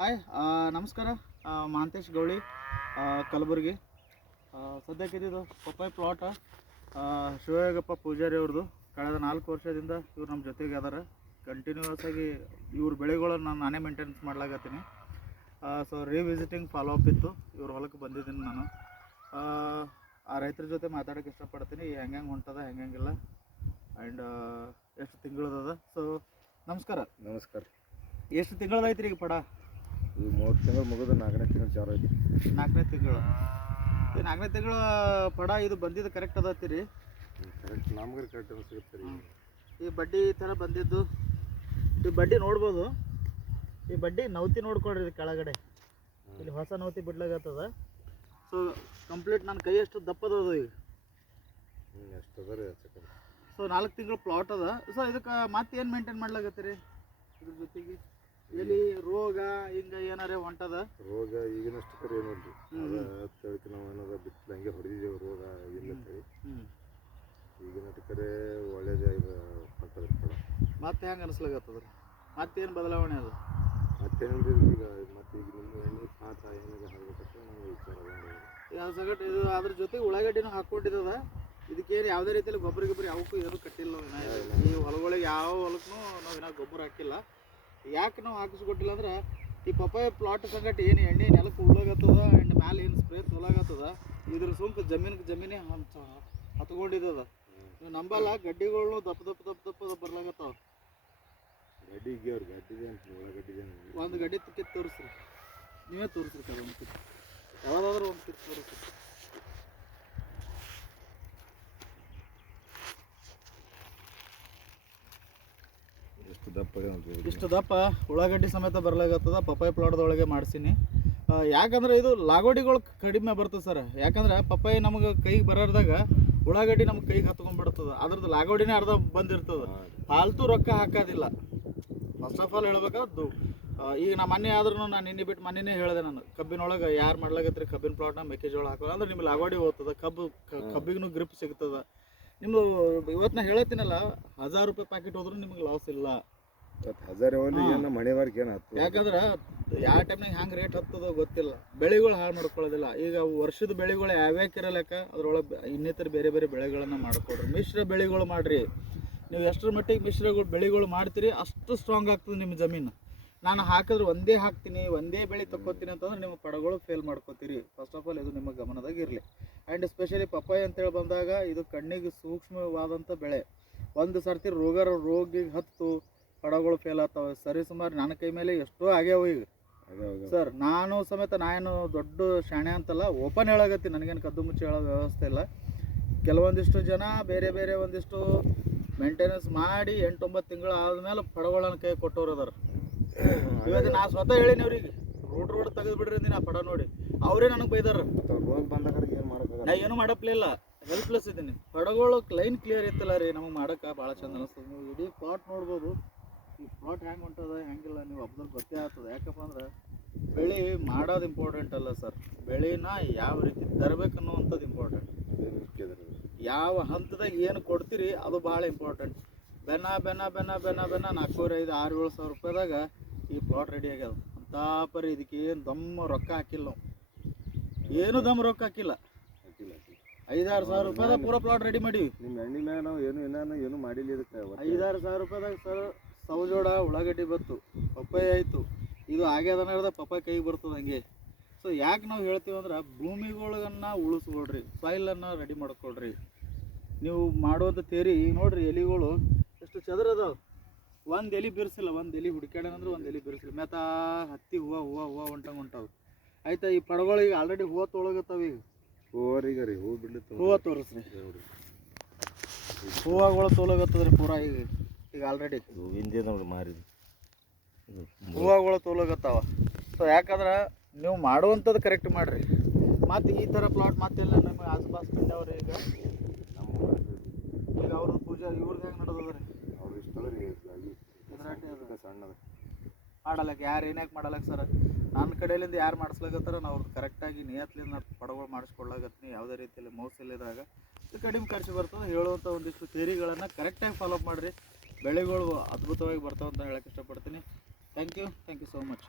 Hi ನಮಸ್ಕಾರ. ಮಹಾಂತೇಶ್ ಗೌಳಿ, ಕಲಬುರಗಿ. ಸದ್ಯಕ್ಕೆ ಇದು ಪಪ್ಪಾಯಿ ಪ್ಲಾಟ ಶಿವಯೋಗಪ್ಪ ಪೂಜಾರಿ ಅವ್ರದ್ದು. ಕಳೆದ 4 ವರ್ಷದಿಂದ ಇವ್ರು ನಮ್ಮ ಜೊತೆಗೆ ಅದಾರ. ಕಂಟಿನ್ಯೂಸ್ ಆಗಿ ಇವ್ರ ಬೆಳೆಗಳನ್ನು ನಾನೇ maintenance ಮಾಡ್ಲಾಗತ್ತೀನಿ. So revisiting follow up ಇತ್ತು, ಇವ್ರ ಹೊಲಕ್ಕೆ ಬಂದಿದ್ದೀನಿ ನಾನು. ಆ ರೈತರ ಜೊತೆ ಮಾತಾಡೋಕ್ಕೆ ಇಷ್ಟಪಡ್ತೀನಿ, ಹೆಂಗೆ ಹೊಂಟದ ಹೆಂಗಿಲ್ಲ ಆ್ಯಂಡ್ ಎಷ್ಟು ತಿಂಗಳದ. ಸೊ ನಮಸ್ಕಾರ. ನಮಸ್ಕಾರ. ಎಷ್ಟು ತಿಂಗಳದೈತ್ರಿ ಈಗ ಪಡ? ಈಗ 3 ತಿಂಗಳು ಮುಗಿದು 4ನೇ ತಿಂಗಳು ಚಾಲು ಐತಿ. 4ನೇ ತಿಂಗಳು. ಈ 4ನೇ ತಿಂಗಳ ಪಡ ಇದು ಬಂದಿದ್ದು ಕರೆಕ್ಟ್ ಅದತ್ತೀರಿ? ಕರೆಕ್ಟ್, ನಮ್ಗೆ ಕರೆಕ್ಟ್ ಸಿಗುತ್ತೆ ರೀ. ಈ ಬಡ್ಡಿ ಈ ಥರ ಬಂದಿದ್ದು, ಈ ಬಡ್ಡಿ ನೋಡ್ಬೋದು. ಈ ಬಡ್ಡಿ ನೌತಿ ನೋಡ್ಕೊಳ್ರಿ, ಇದು ಕೆಳಗಡೆ ಇಲ್ಲಿ ಹೊಸ ನೌತಿ ಬಿಡ್ಲಾಗತ್ತದ. ಸೊ ಕಂಪ್ಲೀಟ್ ನನ್ನ ಕೈ ಎಷ್ಟು ದಪ್ಪದದು ಈಗ. ಎಷ್ಟು ಅದ ರೀ. ಸೊ 4 ತಿಂಗಳು ಪ್ಲಾಟ್ ಅದ. ಸೊ ಇದಕ್ಕೆ ಮತ್ತೆ ಏನು ಮೇಂಟೈನ್ ಮಾಡ್ಲಾಗತ್ತೀರಿ ಇದ್ರ ಜೊತೆಗೆ? ಎಲ್ಲಿ ರೋಗ ಹಿಂಗೆ ಏನಾರೇ ಹೊಂಟದ? ರೋಗ ಈಗಿನಷ್ಟು ಕರೆ ಏನಿಲ್ಲ ರೀ. ಅದಕ್ಕೆ ನಾವು ಏನದ ಬಿತ್ತಲ ಹಂಗೆ ಹೊಡೆದಿದ್ದೇವೆ, ರೋಗ ಇಲ್ಲ ಹೇಳಿ. ಈಗಿನ ಕರೆ ಒಳ್ಳೇದೇ ಹೊಂಟದ ಫಲ. ಮತ್ತೆ ಹೆಂಗೆ ಅನಿಸ್ಲಾಗತ್ತದ ರೀ? ಮತ್ತೇನು ಬದಲಾವಣೆ ಅದು? ಮತ್ತೇನಿಲ್ಲ ಈಗ. ಮತ್ತೆ ಈಗ ನಿಮ್ಮ ಎಣ್ಣೆ ಪಾತ ಏನಾಗ ಹಾಕ್ಬೇಕಂತ ನಾವು ವಿಚಾರ ಯಾವ ಸಗಟ್ ಇದು. ಅದ್ರ ಜೊತೆಗೆ ಉಳ್ಳಾಗಡ್ಡಿನೂ ಹಾಕ್ಕೊಂಡಿದ್ದದ. ಇದಕ್ಕೇನು ಯಾವುದೇ ರೀತಿಯಲ್ಲಿ ಗೊಬ್ಬರ ಯಾವಕ್ಕೂ ಏನೂ ಕಟ್ಟಿಲ್ಲ ನಾವು. ಈ ಹೊಲಗಳಿಗೆ ಯಾವ ಹೊಲಕ್ಕೂ ನಾವು ಏನೋ ಗೊಬ್ಬರ ಹಾಕಿಲ್ಲ. ಯಾಕೆ ನಾವು ಹಾಕಿಸ್ಕೊಟ್ಟಿಲ್ಲ ಅಂದ್ರೆ, ಈ ಪಪ್ಪಾಯ ಪ್ಲಾಟ್ ಸಂಗಟ ಏನು ಎಣ್ಣೆ ನೆಲಕ್ಕೆ ಉಳ್ಳಾಗತ್ತದ ಆ್ಯಂಡ್ ಮ್ಯಾಲೆ ಏನು ಸ್ಪ್ರೇ ತೊಲಾಗತ್ತದ, ಇದ್ರ ಸುಂಕ ಜಮೀನೇ ಹತ್ಕೊಂಡಿದ್ದದ. ನೀವು ನಂಬಲ್ಲ, ಗಡ್ಡಿಗಳು ದಪ್ಪ ಬರ್ಲಾಗತ್ತಾವ. ಗಡ್ಡಿಗೆ ಅವ್ರು ಗಡ್ಡಿದೆ ಅಂತ ಉಳ್ಳಾಗಡ್ಡಿದೆ. ಒಂದು ಗಡ್ಡಿ ಕಿತ್ತು ತೋರಿಸ್ರಿ, ನೀವೇ ತೋರಿಸ್ರಿ ಸರ್. ಒಂದು ಕಿತ್ತು ಯಾವ್ದಾದ್ರೂ ಒಂದು ಕಿತ್ತು ತೋರಿಸ್ರಿ. ಇಷ್ಟು ದಪ್ಪ ಉಳ್ಳಾಗಡ್ಡಿ ಸಮೇತ ಬರ್ಲಾಗತ್ತದ. ಪಪ್ಪಾಯಿ ಪ್ಲಾಟ್ದೊಳಗೆ ಮಾಡ್ಸೀನಿ. ಯಾಕಂದ್ರೆ ಇದು ಲಾಗೋಡಿಗಳು ಕಡಿಮೆ ಬರ್ತದೆ ಸರ್. ಯಾಕಂದ್ರೆ ಪಪ್ಪಾಯಿ ನಮಗೆ ಕೈಗೆ ಬರೋದಾಗ ಉಳ್ಳಾಗಡ್ಡಿ ನಮ್ಗೆ ಕೈಗೆ ಹತ್ಕೊಂಡ್ಬಿಡ್ತದೆ. ಅದ್ರದ್ದು ಲಾಗೋಡಿನೇ ಅರ್ಧ ಬಂದಿರ್ತದೆ. ಫಾಲ್ತು ರೊಕ್ಕ ಹಾಕೋದಿಲ್ಲ. ಫಸ್ಟ್ ಆಫ್ ಆಲ್ ಹೇಳ್ಬೇಕಾದ್ದು, ಈಗ ನಾ ಮೊನ್ನೆ ಆದ್ರೂ ನಾನು ನಿನ್ನೆ ಬಿಟ್ಟು ಮೊನ್ನೆನೇ ಹೇಳಿದೆ, ನಾನು ಕಬ್ಬಿನೊಳಗೆ ಯಾರು ಮಾಡ್ಲಾಗತ್ರಿ ಕಬ್ಬಿನ ಪ್ಲಾಟ್ನ ಮೆಕ್ಕೆಜೋಳ ಹಾಕೋದು ಅಂದ್ರೆ ನಿಮ್ಗೆ ಲಾಗೋಡಿ ಹೋಗ್ತದೆ, ಕಬ್ಬಿಗೂ ಗ್ರಿಪ್ ಸಿಗ್ತದೆ. ನಿಮ್ಮದು ಇವತ್ತು ನಾ ಹೇಳತ್ತೀನಲ್ಲ, 1000 ರೂಪಾಯಿ ಪ್ಯಾಕೆಟ್ ಹೋದ್ರೂ ನಿಮ್ಗೆ ಲಾಸ್ ಇಲ್ಲ. 1000 ಮಳೆವರೆಗೆ ಏನು ಹತ್ತು. ಯಾಕಂದ್ರೆ ಯಾವ ಟೈಮ್ನಾಗ ಹ್ಯಾಂಗೆ ರೇಟ್ ಹತ್ತದೋ ಗೊತ್ತಿಲ್ಲ. ಬೆಳೆಗಳು ಹಾಳು ಮಾಡ್ಕೊಳ್ಳೋದಿಲ್ಲ. ಈಗ ವರ್ಷದ ಬೆಳೆಗಳು ಯಾವ್ಯಾಕಿರಲೆಕ್ಕ ಅದ್ರೊಳಗೆ ಇನ್ನಿತರ ಬೇರೆ ಬೇರೆ ಬೆಳೆಗಳನ್ನು ಮಾಡ್ಕೊಡ್ರಿ. ಮಿಶ್ರ ಬೆಳೆಗಳು ಮಾಡಿರಿ. ನೀವು ಎಷ್ಟರ ಮಟ್ಟಿಗೆ ಬೆಳೆಗಳು ಮಾಡ್ತೀರಿ ಅಷ್ಟು ಸ್ಟ್ರಾಂಗ್ ಆಗ್ತದೆ ನಿಮ್ಮ ಜಮೀನು. ನಾನು ಹಾಕಿದ್ರೆ ಒಂದೇ ಹಾಕ್ತೀನಿ, ಒಂದೇ ಬೆಳೆ ತಕ್ಕೋತೀನಿ ಅಂತಂದ್ರೆ ನಿಮ್ಮ ಪಡಗಳು ಫೇಲ್ ಮಾಡ್ಕೋತೀರಿ. ಫಸ್ಟ್ ಆಫ್ ಆಲ್ ಇದು ನಿಮ್ಮ ಗಮನದಾಗ ಇರಲಿ. ಆ್ಯಂಡ್ ಎಸ್ಪೆಷಲಿ ಪಪ್ಪಾಯಿ ಅಂತೇಳಿ ಬಂದಾಗ ಇದು ಕಣ್ಣಿಗೆ ಸೂಕ್ಷ್ಮವಾದಂಥ ಬೆಳೆ. ಒಂದು ಸರ್ತಿ ರೋಗಿಗೆ ಹತ್ತು ಪಡಗಳು ಫೇಲ್ ಆಗ್ತಾವೆ. ಸರಿ ಸುಮಾರು ನನ್ನ ಕೈ ಮೇಲೆ ಎಷ್ಟೋ ಆಗ್ಯಾವ ಈಗ ಸರ್. ನಾನು ಸಮೇತ ನಾನು ದೊಡ್ಡ ಶಾಣೆ ಅಂತಲ್ಲ, ಓಪನ್ ಹೇಳಾಗತ್ತೀನಿ. ನನಗೇನು ಕದ್ದು ಮುಚ್ಚಿ ಹೇಳೋ ವ್ಯವಸ್ಥೆ ಇಲ್ಲ. ಕೆಲವೊಂದಿಷ್ಟು ಜನ ಬೇರೆ ಬೇರೆ ಒಂದಿಷ್ಟು ಮೇಂಟೆನೆನ್ಸ್ ಮಾಡಿ 8-9 ತಿಂಗಳು ಆದಮೇಲೆ ಪಡಗಳನ್ನ ಕೈ ಕೊಟ್ಟವ್ರು ಅದಾರ. ಇವತ್ತು ನಾ ಸ್ವತಃ ಹೇಳೀನಿ ಅವ್ರಿಗೆ, ರೋಡ್ ತೆಗೆದು ಬಿಡ್ರಿ ಅಂದಿನಿ. ಆ ಪಡ ನೋಡಿ ಅವರೇ ನನಗೆ ಬೈದಾರ. ನಾ ಏನು ಮಾಡಪ್ಲಿಲ್ಲ, ಹೆಲ್ಪ್ಲೆಸ್ ಇದ್ದೀನಿ. ಪಡಗಳು ಲೈನ್ ಕ್ಲಿಯರ್ ಇತ್ತಲ್ಲ ರೀ, ನಮಗೆ ಮಾಡೋಕೆ ಭಾಳ ಚಂದ ಅನಿಸ್ತದೆ. ನೀವು ಇಡೀ ಪ್ಲಾಟ್ ನೋಡ್ಬೋದು. ಈ ಪ್ಲಾಟ್ ಹೆಂಗೆ ಹೊಂಟದ ಹೆಂಗಿಲ್ಲ ನೀವು ಅಬ್ಸರ್ವ್ ಗೊತ್ತೇ ಆಗ್ತದೆ. ಯಾಕಪ್ಪ ಅಂದ್ರೆ ಬೆಳೆ ಮಾಡೋದು ಇಂಪಾರ್ಟೆಂಟ್ ಅಲ್ಲ ಸರ್, ಬೆಳೆನ ಯಾವ ರೀತಿ ತರಬೇಕು ಅನ್ನುವಂಥದ್ದು ಇಂಪಾರ್ಟೆಂಟ್. ಯಾವ ಹಂತದಾಗ ಏನು ಕೊಡ್ತೀರಿ ಅದು ಭಾಳ ಇಂಪಾರ್ಟೆಂಟ್. ಬೆನ್ನ 4,500, 5,000, 6,000, 7,000 ರೂಪಾಯಿದಾಗ ಈ ಪ್ಲಾಟ್ ರೆಡಿ ಆಗ್ಯದ. ಅಂತ ಪರಿ ಇದಕ್ಕೆ ಏನು ದಮ್ಮ ರೊಕ್ಕ ಹಾಕಿಲ್ಲ ನಾವು, ಏನು ದಮ್ ರೊಕ್ಕ ಹಾಕಿಲ್ಲ. 5,000, 6,000 ರೂಪಾಯಿದಾಗ ಪೂರ ಪ್ಲಾಟ್ ರೆಡಿ ಮಾಡೀವಿ. ನಿಮ್ಮ ಎಣ್ಣೆ ಮ್ಯಾಗ ನಾವು ಏನು ಮಾಡಿಲ್ಲ. ಇದಕ್ಕೆ 5,000, 6,000 ರೂಪಾಯಿದಾಗ ಸರ್ ಸೌಜೋಡ ಉಳ್ಳಾಗಡ್ಡಿ ಬತ್ತು, ಪಪ್ಪಾಯಿ ಆಯಿತು. ಇದು ಆಗ್ಯದ ಅನ್ನೋದ ಪಪ್ಪಾಯಿ ಕೈಗೆ ಬರ್ತದೆ ಹಂಗೆ. ಸೊ ಯಾಕೆ ನಾವು ಹೇಳ್ತೀವಿ ಅಂದ್ರೆ, ಭೂಮಿಗಳನ್ನ ಉಳಿಸ್ಕೊಳ್ರಿ, ಸಾಯಿಲನ್ನು ರೆಡಿ ಮಾಡ್ಕೊಳ್ರಿ. ನೀವು ಮಾಡುವಂಥ ತೇರಿ ಈಗ ನೋಡ್ರಿ, ಎಲಿಗಳು ಎಷ್ಟು ಚದರದಾವ. ಒಂದು ಎಲೆ ಬಿರ್ಸಿಲ್ಲ, ಒಂದು ಎಲೆ ಹುಡುಕ್ಯಾಡಂದ್ರೆ ಒಂದು ಎಲೆ ಬಿರ್ಸಿಲ್ಲ. ಮೆತಾ ಹತ್ತಿ ಹೂವು ಹೊಂಟಾವು. ಆಯ್ತಾ, ಈ ಪಡಗಳಿಗೆ ಆಲ್ರೆಡಿ ಹೂವು ತೊಳಗತ್ತಾವ. ಈಗ ಹೂವು ತೋರಿಸ್ರಿ, ಹೂವುಗಳು ತೋಲಾಗತ್ತದ್ರಿ ಪೂರ. ಈಗ ಆಲ್ರೆಡಿ ಹೂವುಗಳು ತೋಲಾಗತ್ತಾವ. ಸೊ ಯಾಕಂದ್ರೆ ನೀವು ಮಾಡುವಂಥದ್ದು ಕರೆಕ್ಟ್ ಮಾಡಿರಿ. ಮತ್ತು ಈ ಥರ ಪ್ಲಾಟ್ ಮತ್ತೆಲ್ಲ ನಮಗೆ ಆಸುಪಾಸು ಕಂಡವ್ರಿ. ಈಗ ಅವ್ರದ್ದು ಪೂಜಾ ಇವ್ರದ್ದು ಹೆಂಗೆ ನಡೆದದ ರೀ? ಅವ್ರು ಇಷ್ಟ ಸಣ್ಣದ ಮಾಡಲಕ್ಕೆ ಯಾರು ಏನ್ಯಾಕೆ ಮಾಡಲಕ್ಕೆ ಸರ್? ನನ್ನ ಕಡೆಯಿಂದ ಯಾರು ಮಾಡಿಸ್ಲಾಗತ್ತಾರ ನಾವು ಅವ್ರದ್ದು ಕರೆಕ್ಟಾಗಿ ನಿಯತ್ಲಿಂದ ಪಡಗಳು ಮಾಡಿಸ್ಕೊಡ್ಲಾಗತ್ತೀನಿ. ಯಾವುದೇ ರೀತಿಯಲ್ಲಿ ಮೋಸಲ್ಲಿದ್ದಾಗ ಕಡಿಮೆ ಖರ್ಚು ಬರ್ತದೆ. ಹೇಳುವಂಥ ಒಂದಿಷ್ಟು ಥಿಯರಿಗಳನ್ನು ಕರೆಕ್ಟಾಗಿ ಫಾಲೋ ಮಾಡಿರಿ. ಬೆಳೆಗಳು ಅದ್ಭುತವಾಗಿ ಬರ್ತಾವೆ ಅಂತ ಹೇಳಕ್ಕೆ ಇಷ್ಟಪಡ್ತೀನಿ. Thank you so much.